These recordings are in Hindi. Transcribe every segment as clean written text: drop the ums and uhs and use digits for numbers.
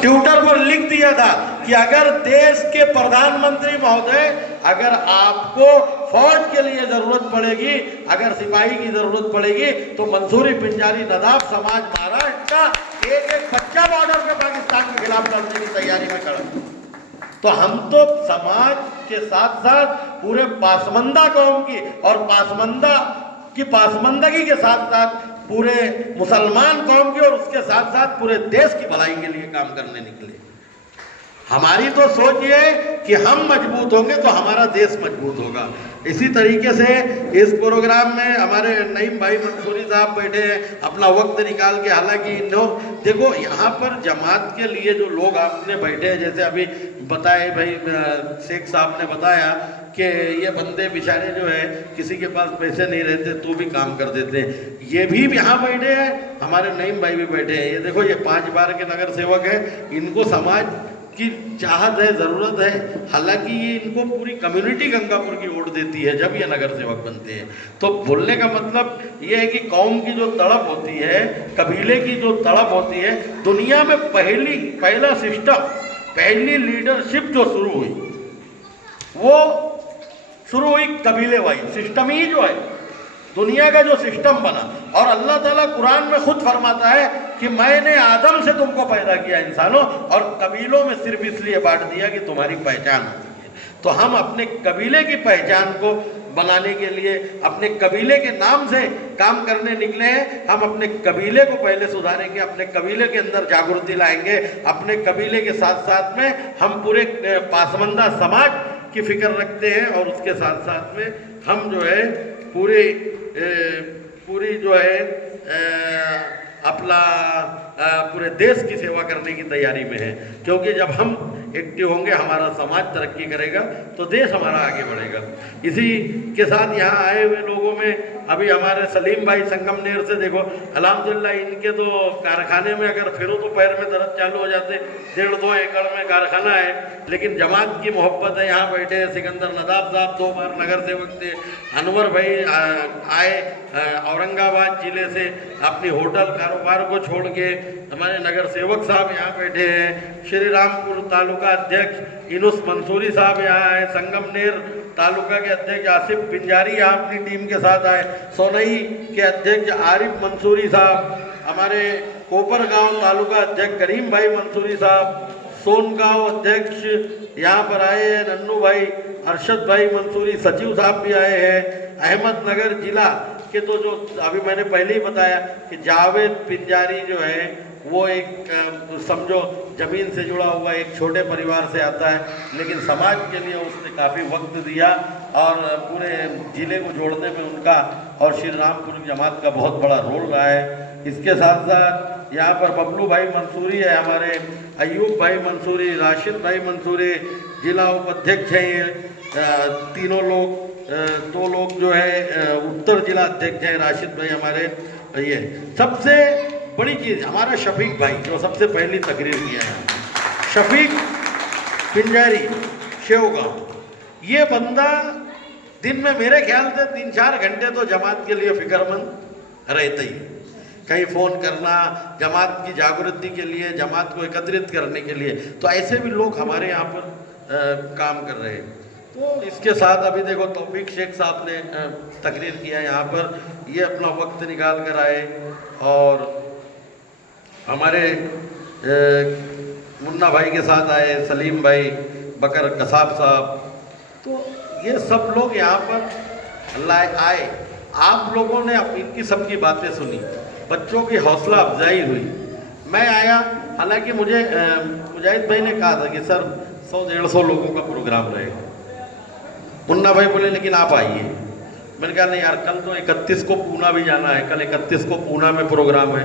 ट्विटर पर लिख दिया था कि अगर देश के प्रधानमंत्री महोदय, अगर आपको फौज के लिए जरूरत पड़ेगी, अगर सिपाही की जरूरत पड़ेगी, तो मंसूरी पिंजारी नदाफ समाज महाराष्ट्र का एक एक बच्चा बॉर्डर पे पाकिस्तान के खिलाफ लड़ने की तैयारी में खड़ा। तो हम तो समाज के साथ साथ पूरे पासमंदा कौम की और पासमंदा की पासमंदगी के साथ साथ पूरे मुसलमान कौम की और उसके साथ साथ पूरे देश की भलाई के लिए काम करने निकले। हमारी तो सोच ये है कि हम मजबूत होंगे तो हमारा देश मजबूत होगा। इसी तरीके से इस प्रोग्राम में हमारे नईम भाई मंसूरी साहब बैठे हैं अपना वक्त निकाल के। हालांकि देखो यहाँ पर जमात के लिए जो लोग आपने बैठे हैं, जैसे अभी बताए भाई शेख साहब ने बताया कि ये बंदे बेचारे जो है किसी के पास पैसे नहीं रहते तो भी काम कर देते हैं। ये भी यहाँ बैठे हैं, हमारे नईम भाई भी बैठे हैं। ये देखो ये 5 बार के नगर सेवक है, इनको समाज की चाहत है, ज़रूरत है। हालांकि ये इनको पूरी कम्युनिटी गंगापुर की वोट देती है जब ये नगर सेवक बनते हैं। तो बोलने का मतलब ये है कि कौम की जो तड़प होती है, कबीले की जो तड़प होती है, दुनिया में पहला सिस्टम, पहली लीडरशिप जो शुरू हुई वो शुरू हुई कबीले वाइज सिस्टम ही जो है दुनिया का जो सिस्टम बना। और अल्लाह ताला कुरान में खुद फरमाता है कि मैंने आदम से तुमको पैदा किया इंसानों, और कबीलों में सिर्फ इसलिए बांट दिया कि तुम्हारी पहचान हो सके। तो हम अपने कबीले की पहचान को बनाने के लिए अपने कबीले के नाम से काम करने निकले हैं। हम अपने कबीले को पहले सुधारेंगे, अपने कबीले के अंदर जागृति लाएंगे। अपने कबीले के साथ साथ में हम पूरे पासमंदा समाज की फिक्र रखते हैं, और उसके साथ साथ में हम जो है पूरी जो है अपना पूरे देश की सेवा करने की तैयारी में है। क्योंकि जब हम एक्टिव होंगे, हमारा समाज तरक्की करेगा तो देश हमारा आगे बढ़ेगा। इसी के साथ यहाँ आए हुए लोगों में अभी हमारे सलीम भाई संगमनेर से, देखो अल्हम्दुलिल्लाह इनके तो कारखाने में अगर फिरो तो पैर में दर्द चालू हो जाते। 1.5-2 एकड़ में कारखाना है, लेकिन जमात की मोहब्बत है। यहाँ बैठे हैं सिकंदर नदाफ साहब, 2 बार नगर सेवक थे। अनवर भाई आए औरंगाबाद जिले से अपनी होटल कारोबार को छोड़ के। हमारे नगर सेवक साहब यहाँ बैठे हैं। श्री रामपुर तालुका अध्यक्ष इनुस मंसूरी साहब यहाँ आए। संगमनेर तालुका के अध्यक्ष आसिफ पिंजारी यहाँ अपनी टीम के साथ आए। सोनई के अध्यक्ष आरिफ मंसूरी साहब, हमारे कोपरगांव तालुका अध्यक्ष करीम भाई मंसूरी साहब, सोनगांव अध्यक्ष यहाँ पर आए हैं नन्नू भाई, अरशद भाई मंसूरी, सचिव साहब भी आए हैं। अहमदनगर जिला के तो जो अभी मैंने पहले ही बताया कि जावेद पिंजारी जो है वो एक समझो ज़मीन से जुड़ा हुआ एक छोटे परिवार से आता है, लेकिन समाज के लिए उसने काफ़ी वक्त दिया और पूरे ज़िले को जोड़ने में उनका और श्री रामपुर जमात का बहुत बड़ा रोल रहा है। इसके साथ साथ यहाँ पर बबलू भाई मंसूरी है, हमारे अयूब भाई मंसूरी, राशिद भाई मंसूरी जिला उपाध्यक्ष हैं। ये तीनों लोग, 2 लोग जो है उत्तर जिला अध्यक्ष हैं, राशिद भाई हमारे। ये सबसे बड़ी चीज़ हमारा शफीक भाई जो सबसे पहली तकरीर किया है, शफीक पिंजारी शेवगांव। ये बंदा दिन में मेरे ख्याल से 3-4 घंटे तो जमात के लिए फिक्रमंद रहता ही। कहीं फ़ोन करना, जमात की जागृति के लिए, जमात को एकत्रित करने के लिए, तो ऐसे भी लोग हमारे यहाँ पर काम कर रहे हैं। तो इसके साथ अभी देखो तौफीक शेख साहब ने तकरीर किया यहाँ पर, ये अपना वक्त निकाल कर आए। और हमारे मुन्ना भाई के साथ आए सलीम भाई, बकर कसाब साहब। तो ये सब लोग यहाँ पर आए। आप लोगों ने इनकी सबकी बातें सुनी, बच्चों की हौसला अफजाई हुई। मैं आया, हालांकि मुझे मुजाहिद भाई ने कहा था कि सर 100-150 लोगों का प्रोग्राम रहेगा। मुन्ना भाई बोले लेकिन आप आइए। मैंने कहा नहीं यार, कल तो 31 को पूना भी जाना है, कल 31 को पूना में प्रोग्राम है,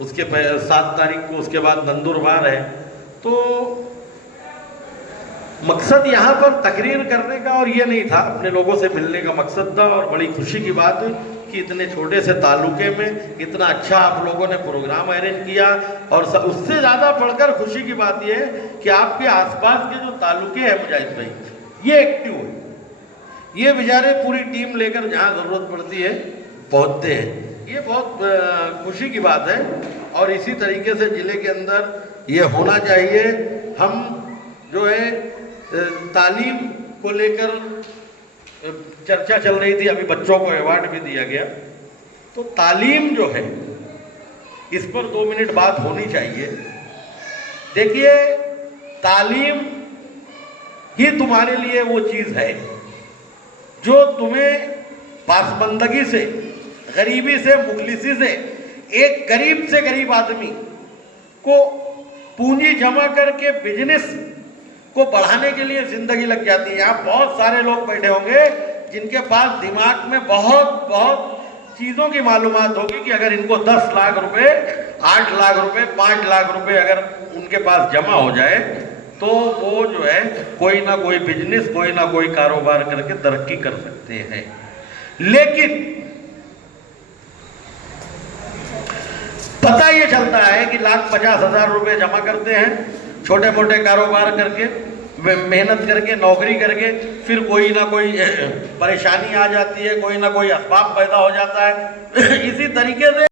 उसके 7 तारीख को उसके बाद नंदुरबार है। तो मकसद यहाँ पर तकरीर करने का और ये नहीं था, अपने लोगों से मिलने का मकसद था। और बड़ी खुशी की बात है कि इतने छोटे से तालुके में इतना अच्छा आप लोगों ने प्रोग्राम अरेंज किया। और उससे ज़्यादा बढ़कर खुशी की बात यह है कि आपके आसपास के जो तालुके हैं मुजाहिद भाई, ये एक्टिव है। ये बेचारे पूरी टीम लेकर जहाँ ज़रूरत पड़ती है पहुँचते हैं। ये बहुत खुशी की बात है। और इसी तरीके से ज़िले के अंदर ये होना चाहिए। हम जो है तालीम को लेकर चर्चा चल रही थी, अभी बच्चों को अवार्ड भी दिया गया, तो तालीम जो है इस पर 2 मिनट बात होनी चाहिए। देखिए, तालीम ही तुम्हारे लिए वो चीज़ है जो तुम्हें पासबंदगी से, गरीबी से, मुखलिसी से, एक गरीब से गरीब आदमी को पूंजी जमा करके बिजनेस को बढ़ाने के लिए जिंदगी लग जाती है। यहाँ बहुत सारे लोग बैठे होंगे जिनके पास दिमाग में बहुत बहुत चीज़ों की मालूमात होगी कि अगर इनको 10 लाख रुपए, 8 लाख रुपए, 5 लाख रुपए अगर उनके पास जमा हो जाए तो वो जो है कोई ना कोई बिजनेस, कोई ना कोई कारोबार करके तरक्की कर सकते हैं। लेकिन पता ये चलता है कि 1,50,000 रुपए जमा करते हैं, छोटे मोटे कारोबार करके, मेहनत करके, नौकरी करके, फिर कोई ना कोई परेशानी आ जाती है, कोई ना कोई असबाब पैदा हो जाता है। इसी तरीके से